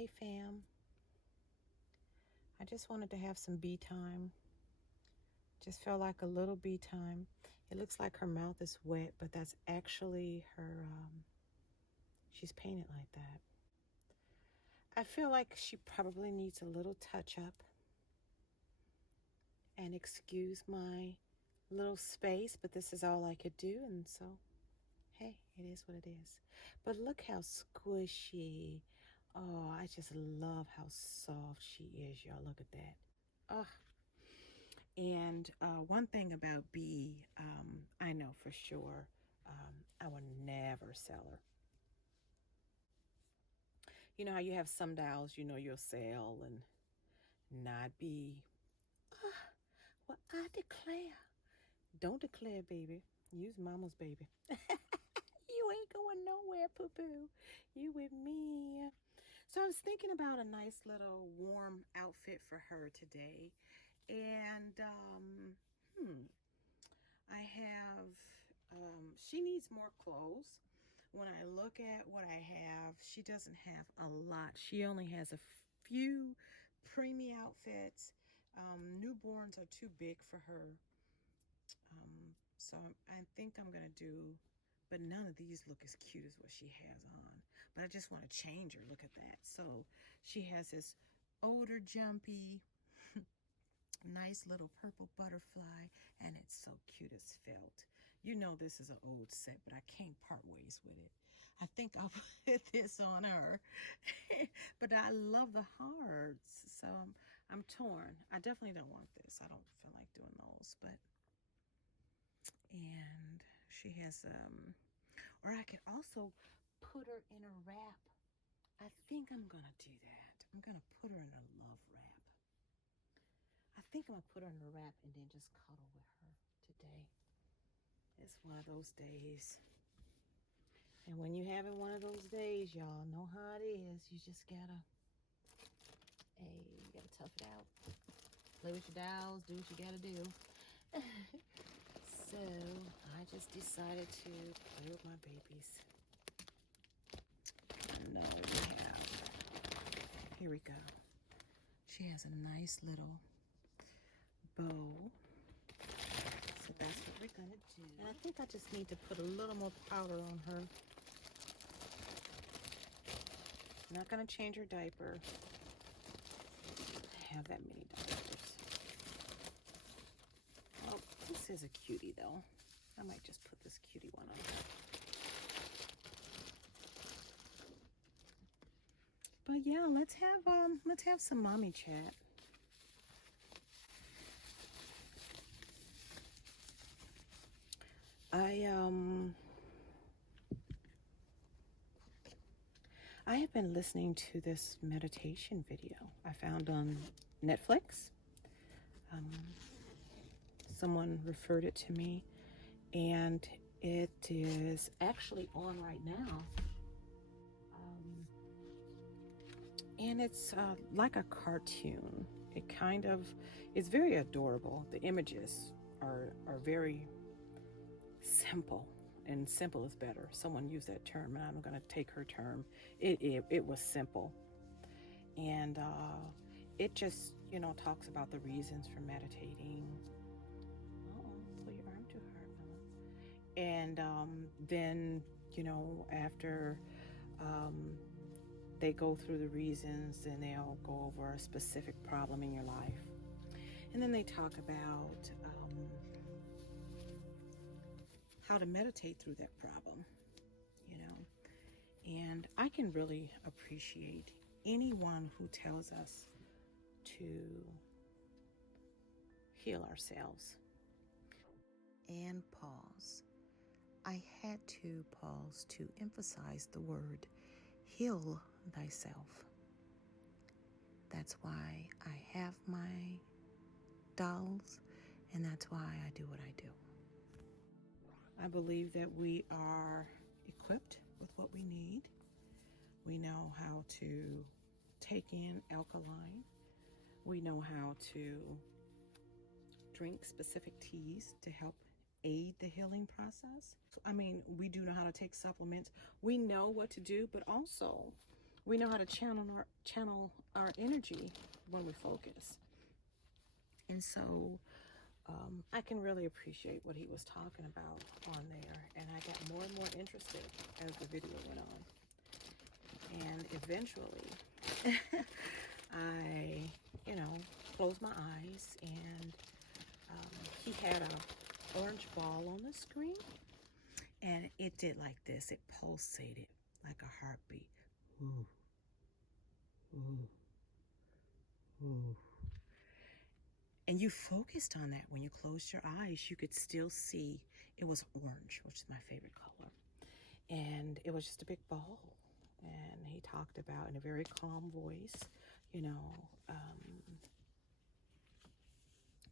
Hey fam, I just wanted to have some bee time. Just felt like a little bee time. It looks like her mouth is wet, but that's actually her, she's painted like that. I feel like she probably needs a little touch up. And excuse my little space, but this is all I could do, and so, hey, it is what it is. But look how squishy. Oh, I just love how soft she is, y'all. Look at that. Oh, and one thing about Bee, I know for sure, I will never sell her. You know how you have some dolls you know you'll sell and not Bee. Well, I declare. Don't declare, baby. Use mama's baby. You ain't going nowhere, poo-poo. You with me. So I was thinking about a nice little warm outfit for her today. And, I have, she needs more clothes. When I look at what I have, she doesn't have a lot. She only has a few preemie outfits. Newborns are too big for her. So I think I'm going to do, but none of these look as cute as what she has on. But I just want to change her. Look at that. So she has this older jumpy, nice little purple butterfly, and it's so cute as felt. You know this is an old set, but I can't part ways with it. I think I'll put this on her. But I love the hearts, so I'm torn. I definitely don't want this. I don't feel like doing those, but and she has or I could also put her in a wrap. I think I'm gonna do that. I'm gonna put her in a love wrap. I think I'm gonna put her in a wrap and then just cuddle with her today. It's one of those days. And when you're having one of those days, y'all know how it is. You just gotta, hey, you gotta tough it out. Play with your dolls, do what you gotta do. So I just decided to play with my babies. No, we have. Here we go. She has a nice little bow. So that's what we're gonna do. And I think I just need to put a little more powder on her. Not gonna change her diaper. I have that many diapers. Oh, this is a cutie though. I might just put this cutie one on. But yeah, let's have some mommy chat. I have been listening to this meditation video I found on Netflix. Someone referred it to me, and it is actually on right now. And it's like a cartoon. It kind of is very adorable. The images are very simple, and simple is better. Someone used that term, and I'm going to take her term. It was simple, and it just talks about the reasons for meditating. Oh, pull your arm too hard, Mama. And then after they go through the reasons, and they'll go over a specific problem in your life, and then they talk about how to meditate through that problem, and I can really appreciate anyone who tells us to heal ourselves. And pause. I had to pause to emphasize the word heal thyself. That's why I have my dolls, and that's why I do what I do. I believe that we are equipped with what we need. We know how to take in alkaline. We know how to drink specific teas to help aid the healing process. I mean, we do know how to take supplements. We know what to do, but also we know how to channel our energy when we focus. And so I can really appreciate what he was talking about on there, and I got more and more interested as the video went on. And eventually, I, closed my eyes, and he had a orange ball on the screen, and it did like this. It pulsated like a heartbeat. Ooh, ooh, ooh. And you focused on that. When you closed your eyes, you could still see it was orange, which is my favorite color. And it was just a big ball. And he talked about, in a very calm voice,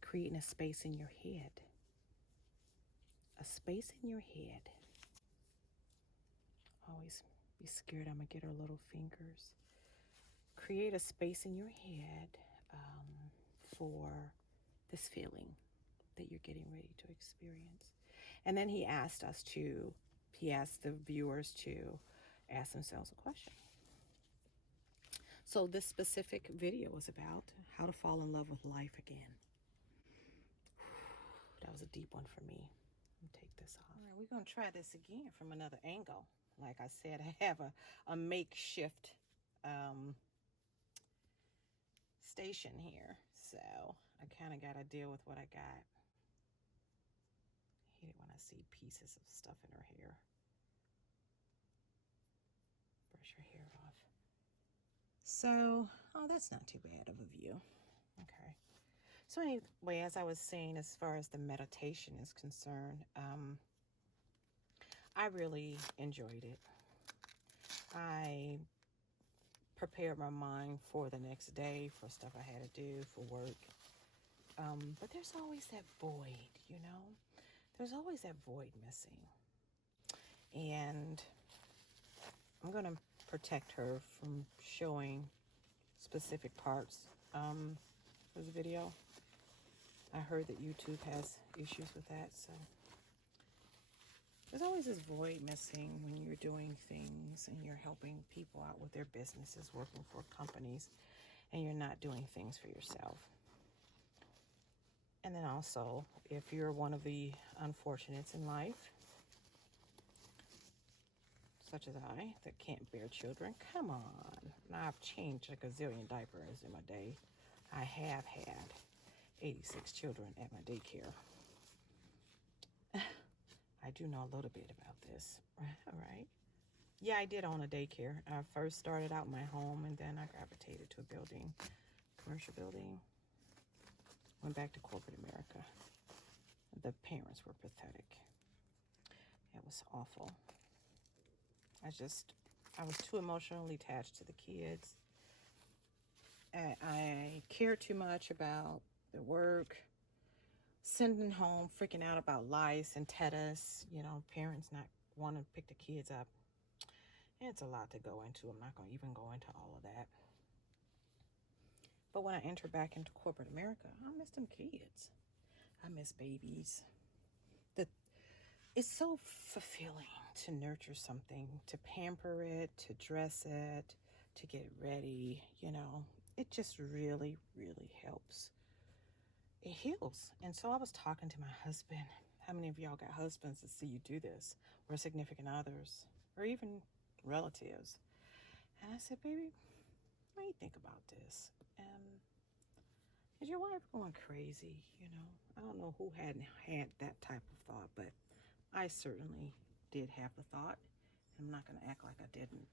creating a space in your head. A space in your head. Always be scared I'm going to get her little fingers. Create a space in your head for this feeling that you're getting ready to experience. And then he asked the viewers to ask themselves a question. So this specific video was about how to fall in love with life again. That was a deep one for me. Let me take this off. All right, we're going to try this again from another angle. Like I said, I have a makeshift station here. So I kind of got to deal with what I got. I hate it when I see pieces of stuff in her hair. Brush her hair off. So, that's not too bad of a view. Okay. So anyway, as I was saying, as far as the meditation is concerned, I really enjoyed it. I prepared my mind for the next day, for stuff I had to do, for work. But there's always that void, There's always that void missing. And I'm going to protect her from showing specific parts of the video. I heard that YouTube has issues with that, so there's always this void missing when you're doing things and you're helping people out with their businesses, working for companies, and you're not doing things for yourself. And then also, if you're one of the unfortunates in life, such as I, that can't bear children, come on. Now, I've changed like a zillion diapers in my day. I have had 86 children at my daycare. I do know a little bit about this, all right? Yeah, I did own a daycare. I first started out in my home, and then I gravitated to a building, commercial building. Went back to corporate America. The parents were pathetic. It was awful. I was too emotionally attached to the kids. I cared too much about the work, sending home, freaking out about lice and tetanus, parents not wanting to pick the kids up. It's a lot to go into. I'm not going to even go into all of that. But when I entered back into corporate America, I miss them kids. I miss babies. It's so fulfilling to nurture something, to pamper it, to dress it, to get it ready, It just really, really helps. It heals. And so I was talking to my husband. How many of y'all got husbands that see you do this? Or significant others? Or even relatives? And I said, baby, what do you think about this? Is your wife going crazy? I don't know who hadn't had that type of thought, but I certainly did have the thought. I'm not going to act like I didn't.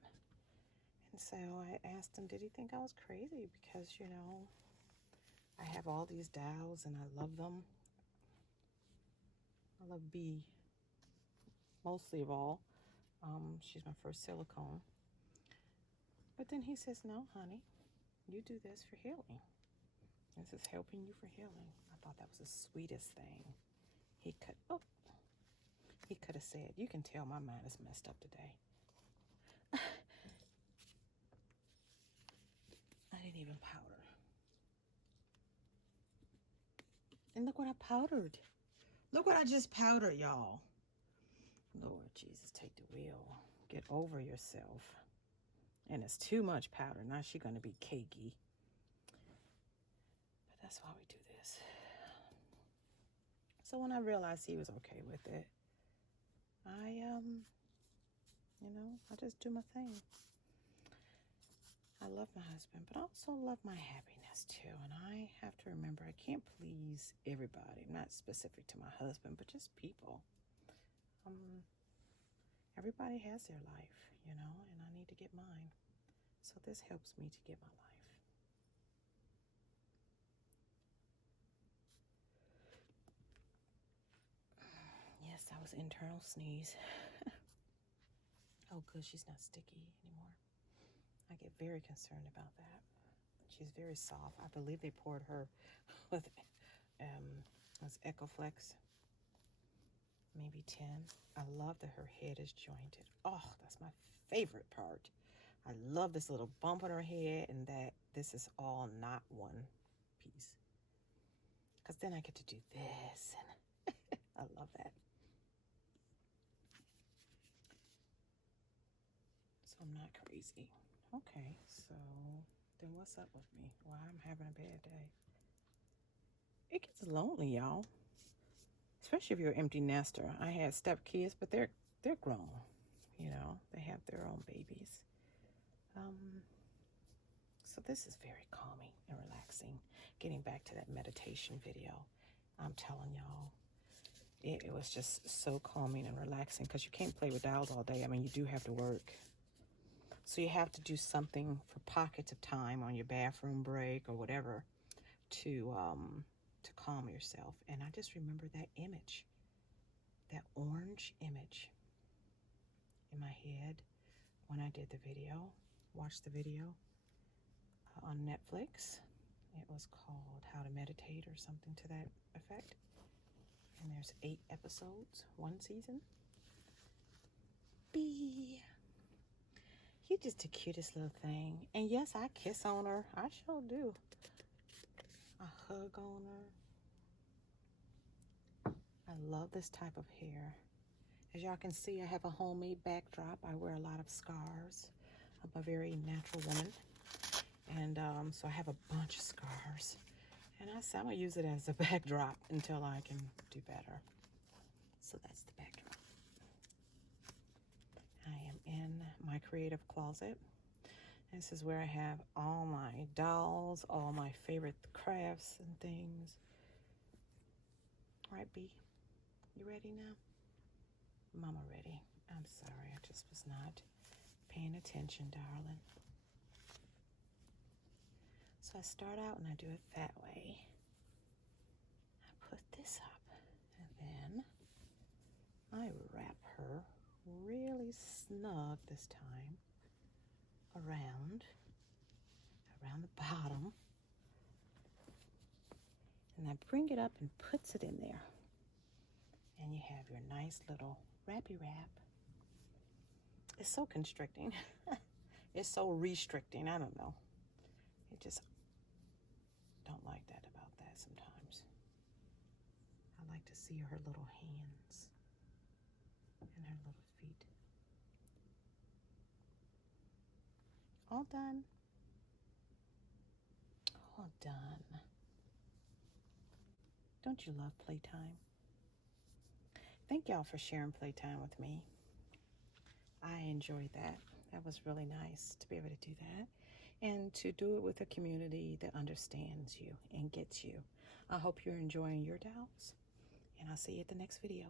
And so I asked him, did he think I was crazy? Because, I have all these dolls and I love them. I love B mostly of all. She's my first silicone. But then he says, no, honey, you do this for healing. This is helping you for healing. I thought that was the sweetest thing. He could have said, you can tell my mind is messed up today. I didn't even powder. And look what I powdered. Look what I just powdered, y'all. Lord Jesus, take the wheel. Get over yourself. And it's too much powder. Now she's going to be cakey. But that's why we do this. So when I realized he was okay with it, I just do my thing. I love my husband, but I also love my happiness too. And I have to remember I can't please everybody. Not specific to my husband, but just people. Everybody has their life, and I need to get mine. So this helps me to get my life. Yes, that was internal sneeze. Oh, good, she's not sticky anymore. I get very concerned about that. She's very soft. I believe they poured her with Ecoflex, maybe 10. I love that her head is jointed. Oh, that's my favorite part. I love this little bump on her head and that this is all not one piece. Because then I get to do this, and I love that. So I'm not crazy. Okay, so then what's up with me? Why I'm having a bad day? It gets lonely, y'all. Especially if you're an empty nester. I had step kids, but they're grown. They have their own babies. So this is very calming and relaxing. Getting back to that meditation video, I'm telling y'all, it was just so calming and relaxing because you can't play with dolls all day. I mean, you do have to work. So you have to do something for pockets of time on your bathroom break or whatever to calm yourself. And I just remember that image, that orange image in my head when I did the video, watched the video on Netflix. It was called How to Meditate or something to that effect. And there's 8 episodes, 1 season. Bee. He's just the cutest little thing. And yes, I kiss on her. I sure do. I hug on her. I love this type of hair. As y'all can see, I have a homemade backdrop. I wear a lot of scars. I'm a very natural woman. And so I have a bunch of scars. And I said I'm going to use it as a backdrop until I can do better. So that's the backdrop. I am in my creative closet. This is where I have all my dolls, all my favorite crafts and things. All right, B, you ready now? Mama ready. I'm sorry, I just was not paying attention, darling. So I start out and I do it that way. I put this up and then I wrap her really snug this time around the bottom, and I bring it up and puts it in there, and you have your nice little wrappy wrap. It's so constricting. It's so restricting. I don't know. It just don't like that about that sometimes. I like to see her little hands and her little feet. All done. All done. Don't you love playtime? Thank y'all for sharing playtime with me. I enjoyed that. That was really nice to be able to do that and to do it with a community that understands you and gets you. I hope you're enjoying your dolls, and I'll see you at the next video.